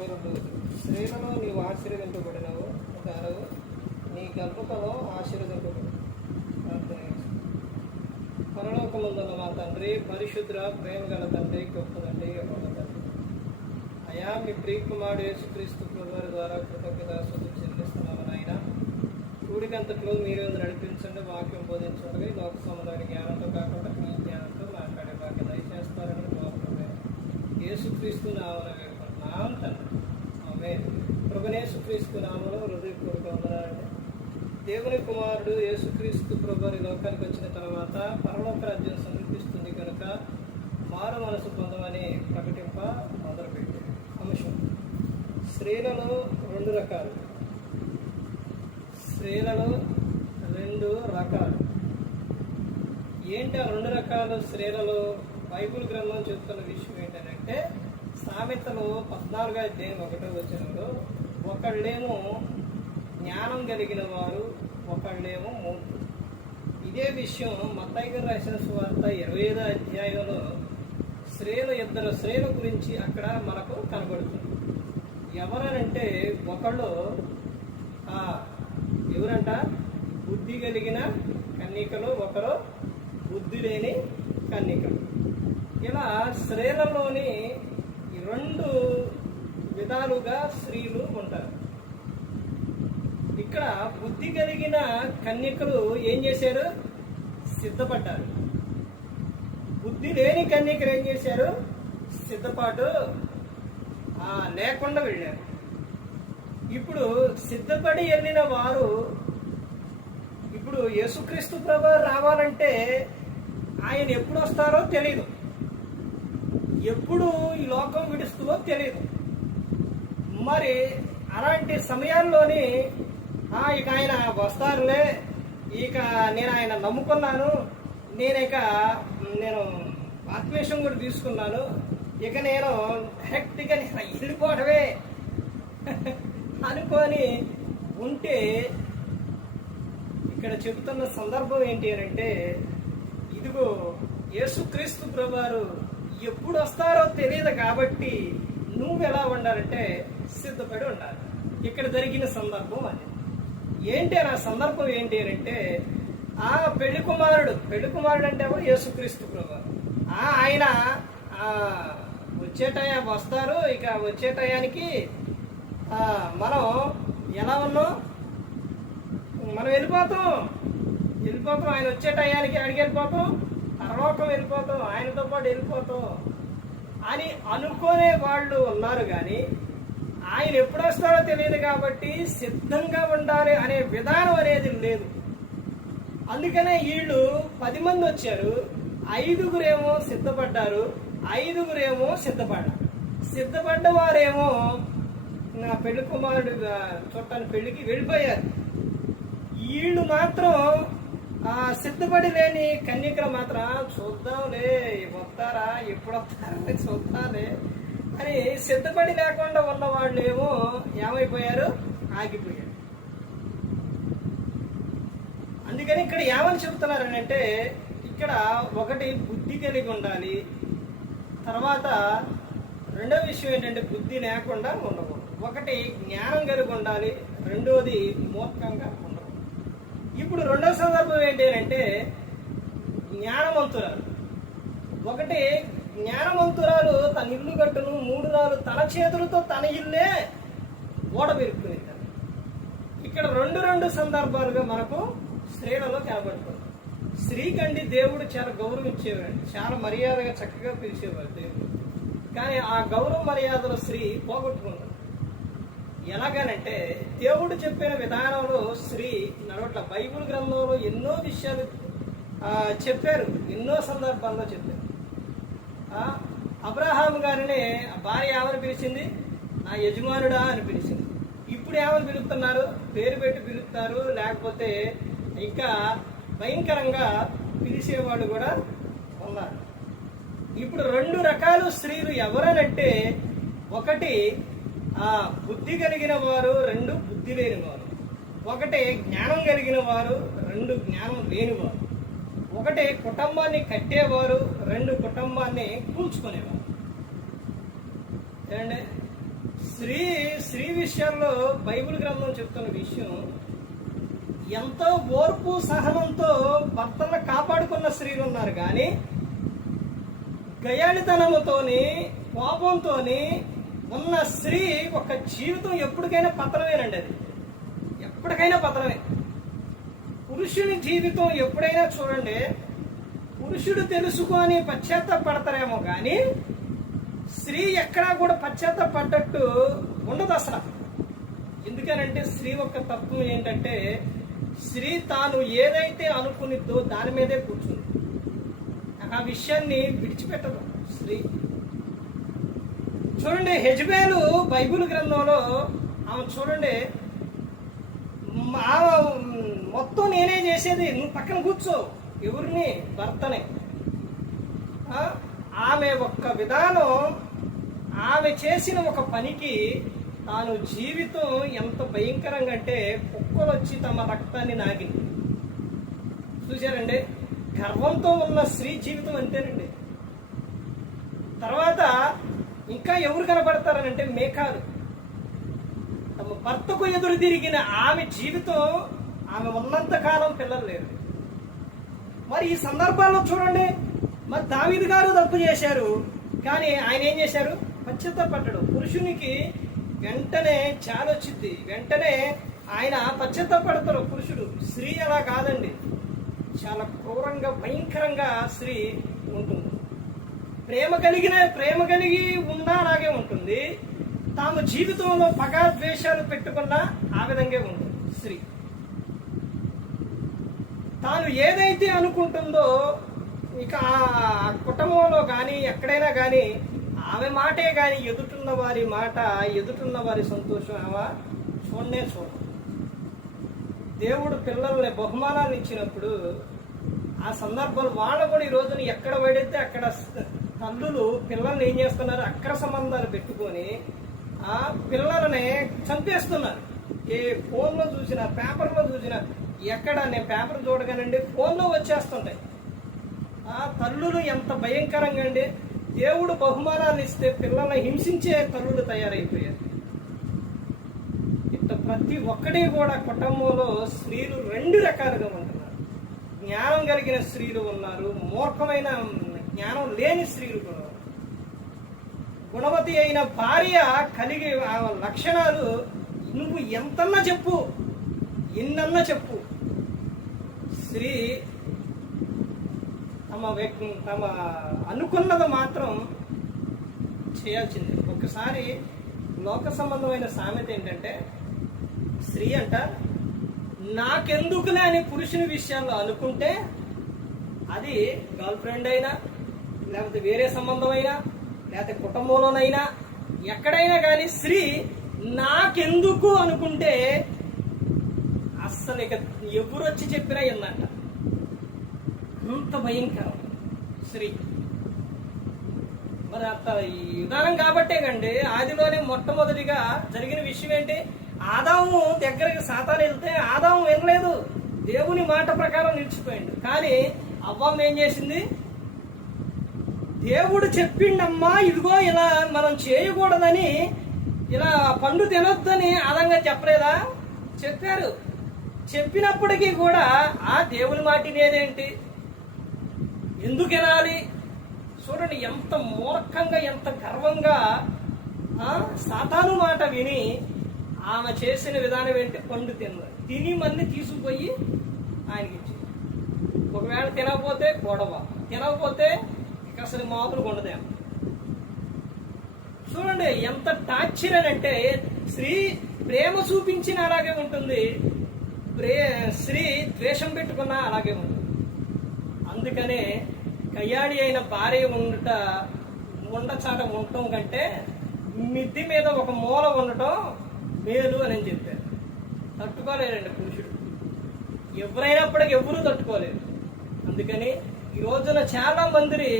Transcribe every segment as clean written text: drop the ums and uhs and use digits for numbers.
22 స్త్రీలలో నీవు ఆశీర్వదింపబడినవు, నీ గర్భఫలం ఆశీర్వదింపబడి. పరలోకమందున్న మా తండ్రి, పరిశుద్ర ప్రేమ గల తండ్రి, గొప్ప తండ్రి, గొప్ప తండ్రి, అయా మీ ప్రియకుమారుడు యేసుక్రీస్తు ప్రభువారి ద్వారా కృతజ్ఞతాస్తుతులు చెల్లిస్తున్నాము నాయన. కూడికంతట్లో మీరు నడిపించండి, వాక్యం బోధించండి. లోక సంబంధమైన జ్ఞానంతో కాకుండా మీ జ్ఞానంతో మాట్లాడే వాక్యం దయచేస్తారని కోరుకుంటున్నాను. యేసుక్రీస్తు నామమున వేడుకుంటున్నాం తండ్రి, ఆమేన్. ప్రభువైన యేసుక్రీస్తు నామములో హృదయపూర్వక వందనాలండి. దేవుని కుమారుడు యేసుక్రీస్తు ప్రభువారి లోకానికి వచ్చిన తర్వాత పరలోక రాజ్యం సమర్పిస్తుంది కనుక మారు మనసు పొందమని ప్రకటింప మొదలుపెట్టారు. అంశం స్త్రీలలో 2 రకాలు. స్త్రీలలో 2 రకాలు. ఏంటి ఆ 2 రకాలు స్త్రీలలో? బైబిల్ గ్రంథం చెప్తున్న విషయం ఏంటంటే, సామెతలు 14వ అధ్యాయం 1వ వచనంలో ఒకళ్ళేమో జ్ఞానం కలిగిన వారు, ఒకళ్ళేమో మూర్ఖులు. ఇదే విషయం మత్తయి గారు రాసిన సువార్త 25వ అధ్యాయంలో ఇద్దరు స్త్రీల గురించి అక్కడ మనకు కనబడుతుంది. ఎవరనంటే ఒకళ్ళు ఎవరంట? బుద్ధి కలిగిన కన్యకలు, ఒకరు బుద్ధి లేని కన్యకలు. ఇలా స్త్రీలలోని 2 విధాలుగా స్త్రీలు ఉంటారు. ఇక్కడ బుద్ధి కలిగిన కన్యకలు ఏం చేశారు? సిద్ధపడ్డారు. బుద్ధి లేని కన్యకలు ఏం చేశారు? సిద్ధపాటు లేకుండా వెళ్ళారు. ఇప్పుడు సిద్ధపడి వెళ్ళిన వారు ఇప్పుడు యేసుక్రీస్తు ప్రభువు రావాలంటే ఆయన ఎప్పుడు వస్తారో తెలియదు, ఎప్పుడు ఈ లోకం విడుస్తుందో తెలియదు. మరి అలాంటి సమయాల్లోని ఇక ఆయన వస్తారులే, ఇక నేను ఆయన నమ్ముకున్నాను, నేను ఆత్మీయం కూడా తీసుకున్నాను, ఇక నేను డైరెక్ట్గా వెళ్ళిపోవడమే అనుకొని ఉంటే ఇక్కడ చెబుతున్న సందర్భం ఏంటి అంటే, ఇదిగో యేసుక్రీస్తు ప్రభువారు ఎప్పుడు వస్తారో తెలియదు కాబట్టి నువ్వు ఎలా ఉండాలంటే సిద్ధపడి ఉండాలి. ఇక్కడ జరిగిన సందర్భం అది. ఏంటి ఆ సందర్భం ఏంటి అంటే, పెళ్లి కుమారుడు అంటే ఎవరు? యేసుక్రీస్తు ప్రభువారు. ఆయన వచ్చే టైం వస్తారు. ఇక వచ్చే టయానికి మనం ఎలా ఉన్నాం? మనం వెళ్ళిపోతాం. ఆయన వచ్చే టయానికి అడిగి వెళ్ళిపోతాం, పరలోకం వెళ్ళిపోతాం, ఆయనతో పాటు వెళ్ళిపోతాం అని అనుకునే వాళ్ళు ఉన్నారు. కానీ ఆయన ఎప్పుడు వస్తారో తెలియదు కాబట్టి సిద్ధంగా ఉండాలి అనే విధానం అనేది లేదు. అందుకనే వీళ్ళు 10 మంది వచ్చారు, 5గురేమో సిద్ధపడ్డారు, 5గురేమో సిద్ధపడ్డ వారేమో నా పెళ్లి కుమారుడు చుట్టాన్ని పెళ్లికి వెళ్ళిపోయారు. వీళ్ళు మాత్రం సిద్ధపడి లేని కన్యకలు మాత్రం చూద్దాంలే, వస్తారా, ఎప్పుడు వస్తారా చూద్దాంలే అని సిద్ధపడి లేకుండా ఉన్న వాళ్ళు ఏమో ఏమైపోయారు? ఆగిపోయారు. అందుకని ఇక్కడ ఏమని చెబుతున్నారని అంటే, ఇక్కడ ఒకటి బుద్ధి కలిగి ఉండాలి, తర్వాత రెండో విషయం ఏంటంటే బుద్ధి లేకుండా ఉండకూడదు. ఒకటి జ్ఞానం కలిగి ఉండాలి, రెండోది మూర్ఖంగా ఉండకూడదు. ఇప్పుడు రెండో సందర్భం ఏంటి అంటే, జ్ఞానవంతురాలు. ఒకటి జ్ఞానవంతురాలు తన ఇల్లు కట్టును, 3 రాళ్ళు తన చేతులతో తన ఇల్లే ఓడబెరుకుతుంది. ఇక్కడ 2 సందర్భాలుగా మనకు స్త్రీలలో కనబడుతుంది. స్త్రీకండి దేవుడు చాలా గౌరవించేవాడు, చాలా మర్యాదగా చక్కగా పిలిచేవాడు దేవుడు. కానీ ఆ గౌరవ మర్యాదలు స్త్రీ పోగొట్టుకున్నాడు. ఎలాగనంటే, దేవుడు చెప్పిన విధానంలో స్త్రీ నడవట్ల. బైబిల్ గ్రంథంలో ఎన్నో విషయాలు చెప్పారు, ఎన్నో సందర్భాల్లో చెప్పారు. అబ్రహాము గారిని భార్య ఏమని పిలిచింది? నా యజమానుడా అని పిలిచింది. ఇప్పుడు ఏమని పిలుస్తున్నారు? పేరు పెట్టి పిలుస్తారు, లేకపోతే ఇంకా భయంకరంగా పిలిచేవాళ్ళు కూడా ఉన్నారు. ఇప్పుడు 2 రకాల స్త్రీలు ఎవరనంటే, ఒకటి బుద్ధి కలిగిన వారు, 2 బుద్ధి లేని వారు. ఒకటి జ్ఞానం కలిగిన వారు, 2 జ్ఞానం లేనివారు. ఒకటి కుటుంబాన్ని కట్టేవారు, 2 కుటుంబాన్ని కూల్చుకునేవారు. ఏమండి? స్త్రీ విషయాల్లో బైబిల్ గ్రంథం చెప్తున్న విషయం, ఎంతో ఓర్పు సహనంతో భర్తలను కాపాడుకున్న స్త్రీలు ఉన్నారు, కానీ గయాళితనముతోని కోపంతోని ఉన్న స్త్రీ ఒక జీవితం ఎప్పటికైనా పతనమేనండి. అది ఎప్పటికైనా పతనమే. పురుషుని జీవితం ఎప్పుడైనా చూడండి, పురుషుడు తెలుసుకొని పశ్చాత్తాపడతారేమో కానీ స్త్రీ ఎక్కడా కూడా పశ్చాత్తాపడ్డట్టు ఉండదు అసలు. ఎందుకనంటే స్త్రీ యొక్క తత్వం ఏంటంటే, స్త్రీ తాను ఏదైతే అనుకునిద్దో దాని మీదే కూర్చుంది. ఆ విషయాన్ని విడిచిపెట్టదు స్త్రీ. చూడండి, హెజ్బేలు బైబిల్ గ్రంథంలో ఆమె చూడండి, మొత్తం నేనే చేసేది, నువ్వు పక్కన కూర్చో. ఎవరిని? భర్తని. ఆమె ఒక్క విధానం, ఆమె చేసిన ఒక పనికి తాను జీవితం ఎంత భయంకరంగా అంటే కుక్కలు వచ్చి తమ రక్తాన్ని నాగింది. చూశారండి, గర్వంతో ఉన్న స్త్రీ జీవితం అంతేనండి. తర్వాత ఇంకా ఎవరు కనబడతారనంటే మేకాలు. తమ భర్తకు ఎదురు తిరిగిన ఆమె జీవితం, ఆమె ఉన్నంత కాలం పిల్లలు లేరు. మరి ఈ సందర్భాల్లో చూడండి, మరి దావీదు గారు తప్పు చేశారు, కానీ ఆయన ఏం చేశారు? పశ్చాత్తాపడ్డాడు. పురుషునికి వెంటనే చాలొచ్చింది, వెంటనే ఆయన పశ్చాత్తాపడతారు పురుషుడు. స్త్రీ అలా కాదండి, చాలా క్రూరంగా భయంకరంగా స్త్రీ ఉంటుంది. ప్రేమ కలిగి ఉన్నా అలాగే ఉంటుంది. తాము జీవితంలో పగా ద్వేషాలు పెట్టుకున్నా ఆ విధంగా ఉంటుంది స్త్రీ. తాను ఏదైతే అనుకుంటుందో ఇక ఆ కుటుంబంలో కానీ ఎక్కడైనా కానీ ఆమె మాటే కానీ ఎదుటున్న వారి మాట, ఎదుటున్న వారి సంతోషం ఆమె చూడనే చూడ. దేవుడు పిల్లల్ని బహుమానాలు ఇచ్చినప్పుడు ఆ సందర్భాలు వాళ్ళు కూడా ఈ రోజున ఎక్కడ పడితే అక్కడ తల్లులు పిల్లల్ని ఏం చేస్తున్నారు? అక్ర సంబంధాలు పెట్టుకొని ఆ పిల్లలని చంపేస్తున్నారు. ఏ ఫోన్లో చూసినా, పేపర్లో చూసినా, ఎక్కడ నేను పేపర్ చూడగానండి ఫోన్లో వచ్చేస్తుంటాయి. ఆ తల్లులు ఎంత భయంకరంగా అండి. దేవుడు బహుమానాలు ఇస్తే పిల్లల్ని హింసించే తల్లులు తయారైపోయారు. ఇట్లా ప్రతి ఒక్కటి కూడా కుటుంబంలో స్త్రీలు రెండు రకాలుగా ఉంటున్నారు. జ్ఞానం కలిగిన స్త్రీలు ఉన్నారు, మూర్ఖమైన జ్ఞానం లేని స్త్రీలు కూడా. గుణవతి అయిన భార్య కలిగి ఆ లక్షణాలు నువ్వు ఎంతన్నా చెప్పు, ఎన్నన్నా చెప్పు, స్త్రీ తమ అనుకున్నది మాత్రం చేయాల్సింది. ఒకసారి లోక సంబంధమైన సామెత ఏంటంటే, స్త్రీ అంట నాకెందుకులే అని పురుషుని విషయాల్లో అనుకుంటే, అది గర్ల్ ఫ్రెండ్ అయినా, లేకపోతే వేరే సంబంధం అయినా, లేకపోతే కుటుంబంలోనైనా, ఎక్కడైనా కానీ స్త్రీ నాకెందుకు అనుకుంటే అస్సలు ఇక ఎవరు వచ్చి చెప్పినా ఏందంట. అంత భయంకరం స్త్రీ. మరి అంత ఈ విధానం కాబట్టే కండి ఆదిలోనే మొట్టమొదటిగా జరిగిన విషయం ఏంటి? ఆదాము దగ్గరికి సాతాను వెళ్తే ఆదాము వినలేదు, దేవుని మాట ప్రకారం నిలిచిపోయిండు. కానీ అవ్వమ్మ ఏం చేసింది? దేవుడు చెప్పిండమ్మా, ఇదిగో ఇలా మనం చేయకూడదని, ఇలా పండు తినొద్దని ఆదంగా చెప్పలేదా? చెప్పారు. చెప్పినప్పటికీ కూడా ఆ దేవుని మాట వినేదేంటి? ఎందుకు వినాలి? చూడండి ఎంత మూర్ఖంగా, ఎంత గర్వంగా సాతాను మాట విని ఆమె చేసిన విధానం ఏంటి? పండు తిని మళ్ళీ తీసుకుపోయి ఆయనకి ఇచ్చి, ఒకవేళ తినకపోతే గొడవ, తినకపోతే ఇక అసలు మామూలుగా ఉండదే. చూడండి ఎంత టార్చర్ అని అంటే, స్త్రీ ప్రేమ చూపించిన అలాగే ఉంటుంది, స్త్రీ ద్వేషం పెట్టుకున్నా అలాగే ఉంటుంది. అందుకనే కయ్యాడి అయిన భార్య ఉండచాట ఉండటం కంటే మిద్ది మీద ఒక మూల ఉండటం మేలు అని చెప్పారు. తట్టుకోలేరండి పురుషుడు, ఎవరైనప్పటికీ ఎవరూ తట్టుకోలేరు. అందుకని ఈ రోజున చాలా మంది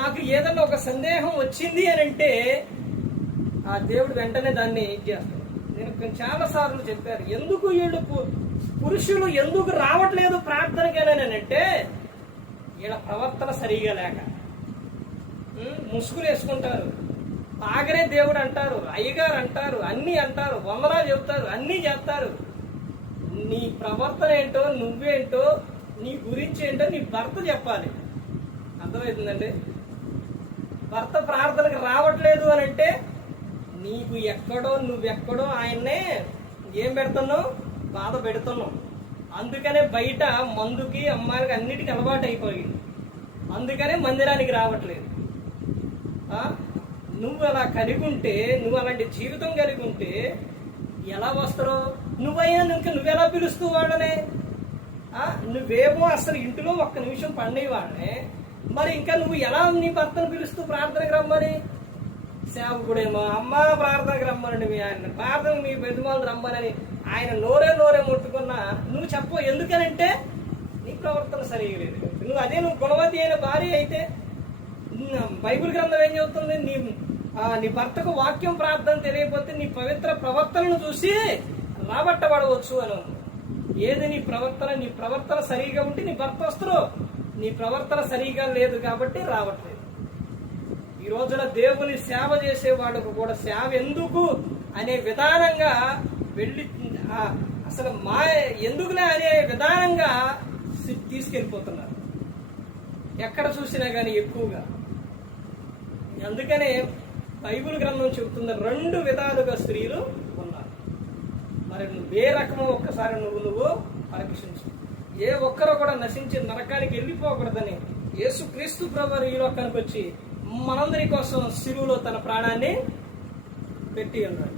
నాకు ఏదన్నా ఒక సందేహం వచ్చింది అని అంటే ఆ దేవుడు వెంటనే దాన్ని చేస్తాడు. నేను చాలా సార్లు చెప్పారు, ఎందుకు వీళ్ళు పురుషులు ఎందుకు రావట్లేదు ప్రార్థనకేనంటే వీళ్ళ ప్రవర్తన సరిగా లేక ముసుగులు వేసుకుంటారు, తాగరే దేవుడు అంటారు, అయ్యగారు అంటారు, అన్ని అంటారు, వందనాలు చెబుతారు, అన్నీ చేస్తారు. నీ ప్రవర్తన ఏంటో, నువ్వేంటో, నీ గురించి ఏంటో నీ భర్త చెప్పాలి. అర్థమవుతుందండి? భర్త ప్రార్థనకు రావట్లేదు అని అంటే నీకు ఎక్కడో నువ్వెక్కడో ఆయన్నే ఏం పెడుతున్నావు, బాధ పెడుతున్నావు. అందుకనే బయట మందుకి అమ్మాయిలకి అన్నిటికీ అలవాటు అయిపోయింది. అందుకనే మందిరానికి రావట్లేదు. నువ్వు అలా కలిగి ఉంటే, నువ్వు అలాంటి జీవితం కలిగి ఉంటే ఎలా వస్తారో నువ్వైనా నువ్వెలా పిలుస్తూ వాళ్ళనే? నువ్వేమో అసలు ఇంటిలో ఒక్క నిమిషం పండేవాళ్ళనే, మరి ఇంకా నువ్వు ఎలా నీ భర్తను పిలుస్తూ ప్రార్థనకు రమ్మని? సేవకుడేమో అమ్మ ప్రార్థనకు రమ్మనండి, మీ ఆయన ప్రార్థనకు మీ బెదుమాలు రమ్మనని ఆయన నోరే ముట్టుకున్నా నువ్వు చెప్పవు. ఎందుకనంటే నీ ప్రవర్తన సరిగా లేదు. నువ్వు గుణవతి అయిన భార్య అయితే బైబిల్ గ్రంథం ఏం చెబుతుంది? నీ భర్తకు వాక్యం ప్రార్థన తెలియకపోతే నీ పవిత్ర ప్రవర్తనను చూసి రాబట్టబడవచ్చు అని. ఏది నీ ప్రవర్తన సరిగా ఉంటే నీ భర్త వస్తారు. నీ ప్రవర్తన సరిగా లేదు కాబట్టి రావట్లేదు. ఈ రోజున దేవుని సేవ చేసేవాళ్ళకు కూడా సేవ ఎందుకు అనే విధానంగా వెళ్ళి అసలు ఎందుకులే అనే విధానంగా తీసుకెళ్ళిపోతున్నారు ఎక్కడ చూసినా కానీ ఎక్కువగా. అందుకనే బైబిల్ గ్రంథం చెబుతున్న 2 విధాలుగా స్త్రీలు ఉన్నారు. మరి నువ్వే రకము ఒక్కసారి నువ్వు పరీక్షించు. ఏ ఒక్కరు కూడా నశించి నరకానికి వెళ్ళిపోకూడదని యేసుక్రీస్తు ప్రభువు ఈ లోకానికి వచ్చి మనందరి కోసం శిలువలో తన ప్రాణాన్ని పెట్టి ఉన్నాడు.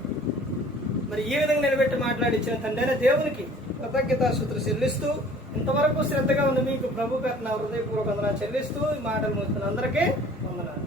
మరి ఈ విధంగా నిలబెట్టి మాట్లాడించిన తండ్రి దేవునికి కృతజ్ఞతాస్తుతులు చెల్లిస్తూ, ఇంతవరకు శ్రద్ధగా ఉన్న మీకు ప్రభు పేరున హృదయపూర్వక వందనాలు చెల్లిస్తూ ఈ మాటలు ముగిస్తున్న అందరికీ వందనాలు.